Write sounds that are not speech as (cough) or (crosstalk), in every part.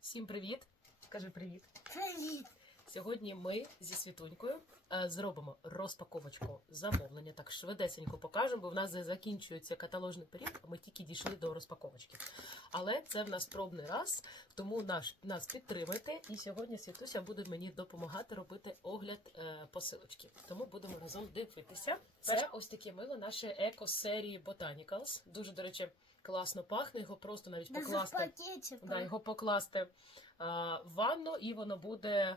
Всім привіт! Кажи привіт. Привіт. Сьогодні ми зі світунькою е, зробимо розпаковочку замовлення. Так швидесенько покажемо, бо в нас закінчується каталожний період. а Ми тільки дійшли до розпаковочки. Але це в нас пробний раз, тому наш нас підтримайте. І сьогодні Світуся буде мені допомагати робити огляд е, посилочки. Тому будемо разом дивитися. Це ось таке мило наше еко серії Botanicals. Дуже до речі, класно пахне. Його просто навіть покласти. Да, його покласти а, в ванну, і воно буде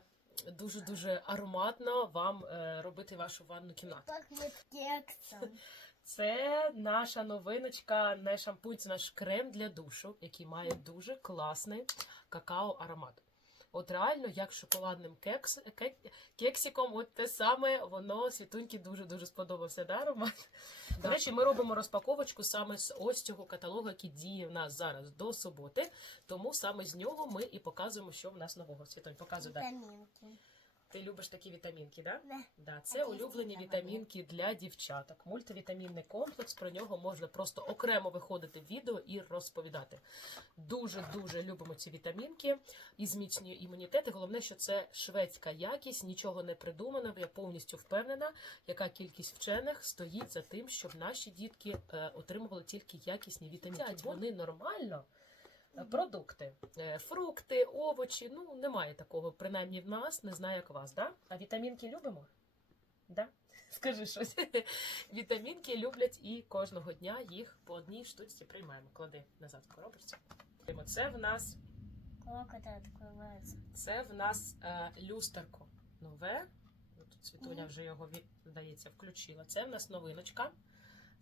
дуже дуже ароматно вам е, робити вашу ванну кімнату. Це наша новиночка, не шампунь, це наш крем для душу, який має дуже класний какао аромат. От реально, як шоколадним кекс, кек, кексиком, от те саме воно світуньки дуже дуже сподобався. Да, Роман? До речі, ми робимо розпаковочку саме з ось цього каталогу, який діє в нас зараз до суботи. Тому саме з нього ми і показуємо, що в нас нового. Світонь, показуй. Вітамінки. Ти любиш такі вітамінки, да? Да. Да, це улюблені вітамінки для дівчаток. Мультивітамінний комплекс. Про нього можна просто окремо виходити в відео і розповідати. Дуже дуже любимо ці вітамінки і зміцнює імунітет. І головне, що це шведська якість, нічого не придумано. Я повністю впевнена, яка кількість вчених стоїть за тим, щоб наші дітки е, отримували тільки якісні вітаміни. Вони нормально. Е, Продукти, Е, фрукти, овочі. Ну немає такого, принаймні в нас, не знаю, як у вас, да? А вітамінки любимо? Да? (laughs) Скажи щось. (laughs) Вітамінки люблять і кожного дня їх по одній штучці приймаємо. Клади назад в коробочку. Це в нас Как это открывается? це в нас е, люстерко нове. Тут Світуня вже його здається включила. Це в нас новиночка.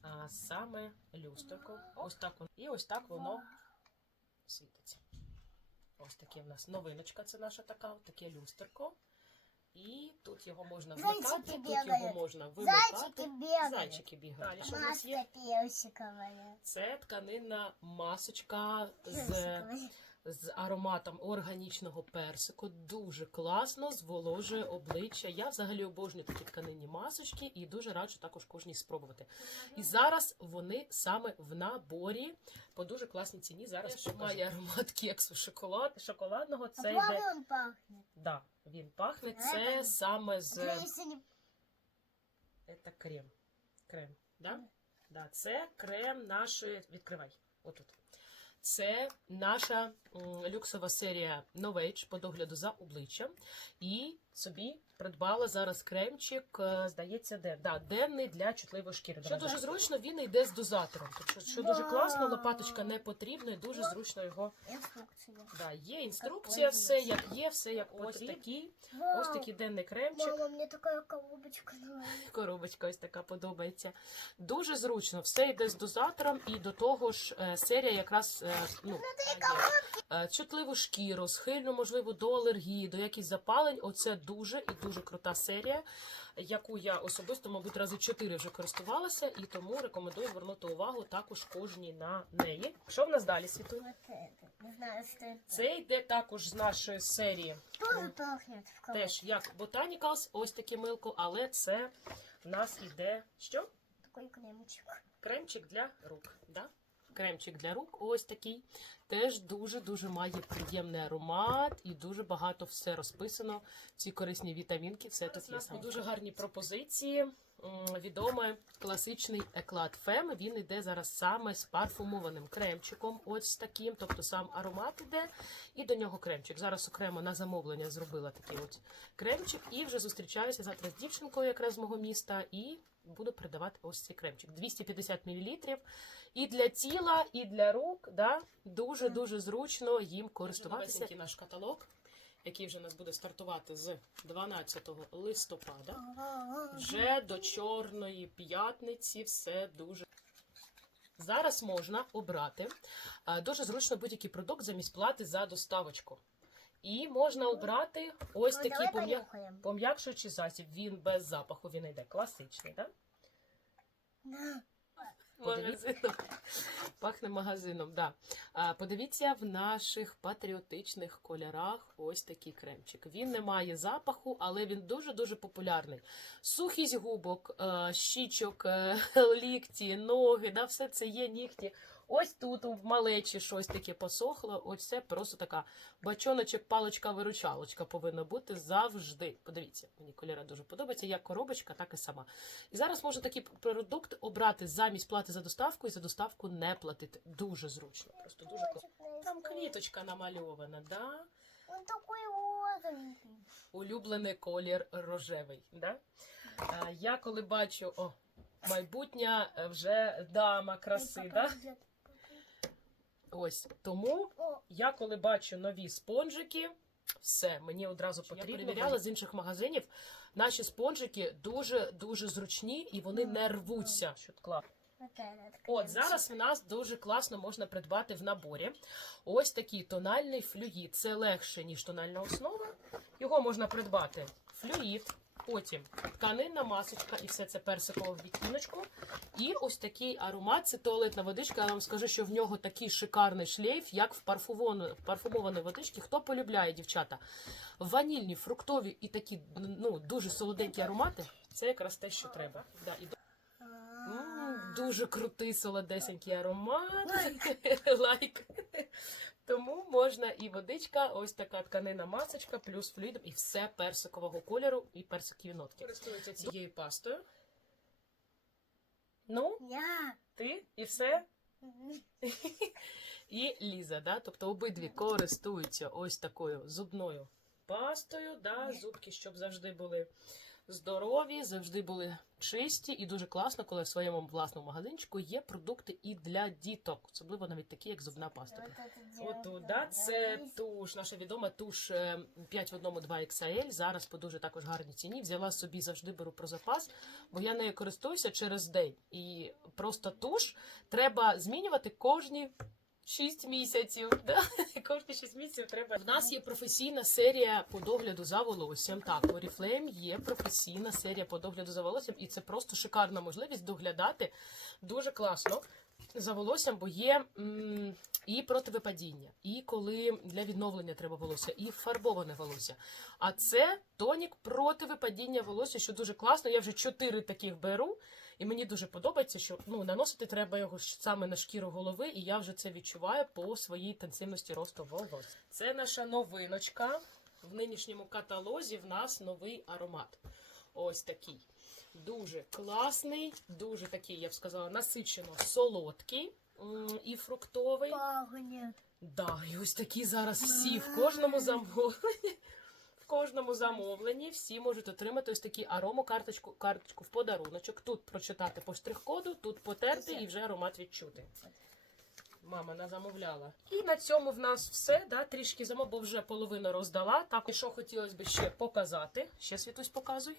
А, саме люстерко. Ось так воно. І ось так воно світиться. Ось таке в нас новиночка, це наша така, таке люстерко. І тут його можна Зайчики вмикати, тут його можна вимикати. Зайчики бігають. Зайчики бігають. Далі що в нас є? Маска. Це тканинна масочка з Персиковая. З ароматом органічного персику. Дуже класно, зволожує обличчя. Я взагалі обожнюю такі тканинні масочки і дуже раджу також кожній спробувати. І зараз вони саме в наборі по дуже класній ціні. Зараз має аромат кексу шоколад, шоколадного. Це А йде. плавно он пахнет. Да, він пахне. Це саме з Это це крем. Крем, да? Да, це крем нашої. Відкривай. Отут. Це наша люксова серія Novage по догляду за обличчям. І собі придбала зараз кремчик, е, здається, де да, денний для чутливої шкіри. Що дуже зручно, він йде з дозатором. Тобто, що дуже класно, лопаточка не потрібна, і дуже зручно його. Да, є інструкція, все як є, все як ось Потрібно. такий. Ось такий денний кремчик. Мама, мне такая коробочка. (laughs) Коробочка ось така подобається. Дуже зручно, все йде з дозатором, і до того ж е, серія якраз е, ну, е, чутливу шкіру, схильну, можливо, до алергії, до якихось запалень. Оце дуже і дуже крута серія, яку я особисто, мабуть, рази чотири вже користувалася, і тому рекомендую звернути увагу також кожній на неї. Що в нас далі світує? Це йде також з нашої серії. Теж як Botanicals, ось таке милко, але це в нас іде що? Такой кремчик. Кремчик для рук. Да? Кремчик для рук, ось такий. Теж дуже-дуже має приємний аромат і дуже багато все розписано. Ці корисні вітамінки, все тут є. Дуже гарні пропозиції. Відомий класичний еклад Фем. Він йде зараз саме з парфумованим кремчиком. Ось таким. Тобто сам аромат іде, і до нього кремчик. Зараз окремо на замовлення зробила такий от кремчик. І вже зустрічаюся завтра з дівчинкою, якраз з мого міста, і буду передавати ось цей кремчик. 250 мл. І для тіла, і для рук. Да? Дуже дуже зручно їм користуватися. наш каталог, який вже у нас буде стартувати з 12 листопада. Вже до Чорної п'ятниці все дуже. Зараз можна обрати дуже зручно будь-який продукт замість плати за доставочку. І можна обрати ось Ну, такий пом'я... пом'якшуючий засіб. Він без запаху, він йде класичний, так? Да. Магазином. (laughs) Пахне магазином, да. А, подивіться в наших патріотичних кольорах ось такий кремчик. Він не має запаху, але він дуже-дуже популярний. Сухість губок, е, щічок, е, (laughs) лікті, ноги, да, все це є нігті. Ось тут в малечі щось таке посохло. Ось це просто така бачоночок, палочка, виручалочка повинна бути завжди. Подивіться, мені кольора дуже подобається, як коробочка, так і сама. І зараз можна такий продукт обрати замість плати за доставку і за доставку не платити. Дуже зручно, просто дуже. Там квіточка намальована, да? Он такой розовенький. улюблений колір рожевий. Да? Я коли бачу, о, майбутня вже дама краси, Ой, да? Ось тому я коли бачу нові спонжики, все, мені одразу потрібно. Я перевіряла з інших магазинів. Наші спонжики дуже дуже зручні і вони не рвуться. От зараз в нас дуже класно можна придбати в наборі. Ось такий тональний флюїд. Це легше, ніж тональна основа. Його можна придбати флюїд, потім тканинна масочка, і все це персиково в відтіночку. І ось такий аромат. Це туалетна водичка. Я вам скажу, що в нього такий шикарний шлейф, як в парфумованої водички. Хто полюбляє, дівчата? Ванільні, фруктові і такі ну, дуже солоденькі аромати. Це якраз те, що треба. Да, і Дуже крутий солодесенький аромат. Лайк. (laughs) Тому можна і водичка, ось така тканина масочка, плюс флюїдом, і все персикового кольору і персикові нотки. Користуються цією пастою. Ну, Я. ти і все. І Ліза, да? тобто обидві користуються ось такою зубною пастою, да? зубки, щоб завжди були здорові, завжди були чисті, і дуже класно, коли в своєму власному магазинчику є продукти і для діток, особливо навіть такі, як зубна паста. Отут, да, це туш, наша відома туш е, 5 в 1 2 XL. Зараз по дуже також гарній ціні. Взяла собі, завжди беру про запас, бо я нею користуюся через день. І просто туш треба змінювати кожні. 6 місяців. (laughs) Да? Кожні 6 місяців треба. В нас є професійна серія по догляду за волоссям. Так, Oriflame є професійна серія по догляду за волоссям, і це просто шикарна можливість доглядати дуже класно за волоссям, бо є м, і противипадіння, і коли для відновлення треба волосся, і фарбоване волосся. А це тонік проти випадіння волосся, що дуже класно. Я вже чотири таких беру, і мені дуже подобається, що ну наносити треба його саме на шкіру голови, і я вже це відчуваю по своїй інтенсивності росту волосся. Це наша новиночка. В нинішньому каталозі в нас новий аромат. Ось такий. Дуже класний, дуже такий, я б сказала, насичено солодкий і фруктовий. Пахнет. Да, і ось такі зараз всі в кожному замовленні. Кожному замовленні всі можуть отримати ось такі карточку, карточку в подаруночок. Тут прочитати по штрих-коду, тут потерти і вже аромат відчути. Мама не замовляла. І на цьому в нас все. Да, трішки замов, бо вже половину роздала. Так, і що хотілося б ще показати. Ще світусь показуй.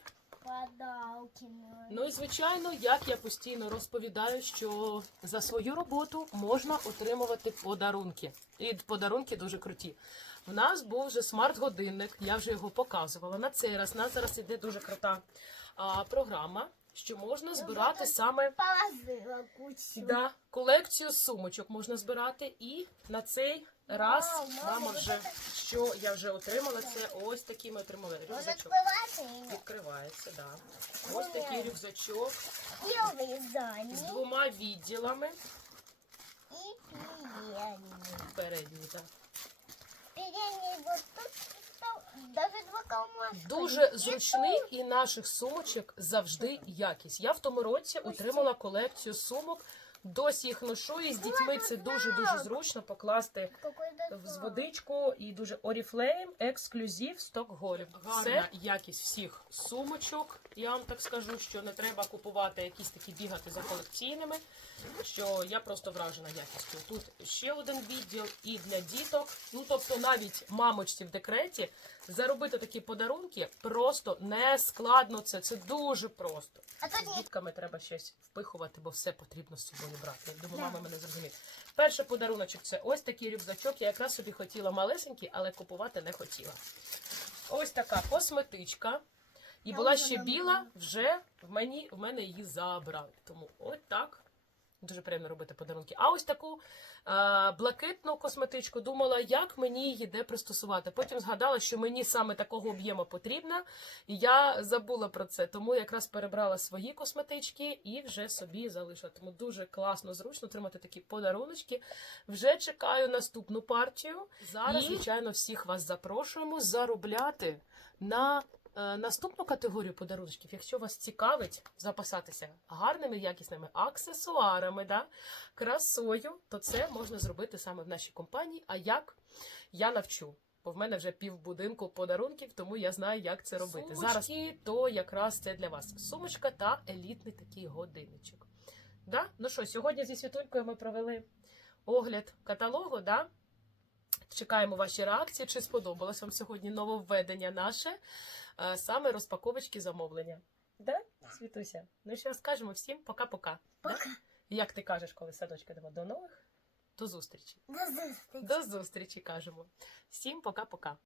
Ну і звичайно, як я постійно розповідаю, що за свою роботу можна отримувати подарунки. І подарунки дуже круті. В нас був вже смарт-годинник, я вже його показувала. На цей раз У нас зараз іде дуже крута а, програма, що можна збирати саме да, колекцію сумочок можна збирати. І на цей раз мама, вже що я вже отримала. Це ось такий ми отримали рюкзачок. Відкривається, да. Ось такий рюкзачок. З двома відділами передний. передні. Так. Передний вот тут. Дуже зручний і наших сумочок завжди якість. Я в тому році отримала колекцію сумок. Досі їх ношу і з дітьми це дуже дуже зручно покласти з водичку і дуже Oriflame ексклюзив Стокгольм. Гарна якість всіх сумочок. Я вам так скажу, що не треба купувати якісь такі бігати за колекційними. Що я просто вражена якістю. Тут ще один відділ і для діток. Ну тобто, навіть мамочці в декреті заробити такі подарунки просто не складно. Це це дуже просто. А тут З дітками треба щось впихувати, бо все потрібно з собою брати. Я думаю, мама мене зрозуміє. Перший подаруночок це ось такий рюкзачок. Я якраз собі хотіла малесенький, але купувати не хотіла. Ось така косметичка. І Я була ще біла, вже в мені в мене її забрали. Тому от так. Дуже приємно робити подарунки. А ось таку е, блакитну косметичку думала, як мені її де пристосувати. Потім згадала, що мені саме такого об'єму потрібна, і я забула про це. Тому якраз перебрала свої косметички і вже собі залишила. Тому дуже класно, зручно отримати такі подаруночки. Вже чекаю наступну партію. Зараз, І- звичайно, всіх вас запрошуємо заробляти на наступну категорію подарунків. Якщо вас цікавить запасатися гарними якісними аксесуарами, да, красою, то це можна зробити саме в нашій компанії. А як я навчу? Бо в мене вже півбудинку подарунків, тому я знаю, як це робити. Зараз то якраз це для вас. Сумочка та елітний такий годинничок. Да? Ну що, сьогодні зі світулькою ми провели огляд каталогу. Да? Чекаємо ваші реакції. Чи сподобалось вам сьогодні нововведення наше, е, саме розпаковочки замовлення? Да? Світуся. Ну що скажемо всім пока-пока. Да? Пока. Як ти кажеш, коли садочки дамо? До нових? До зустрічі. До зустрічі. До зустрічі кажемо. Всім пока-пока.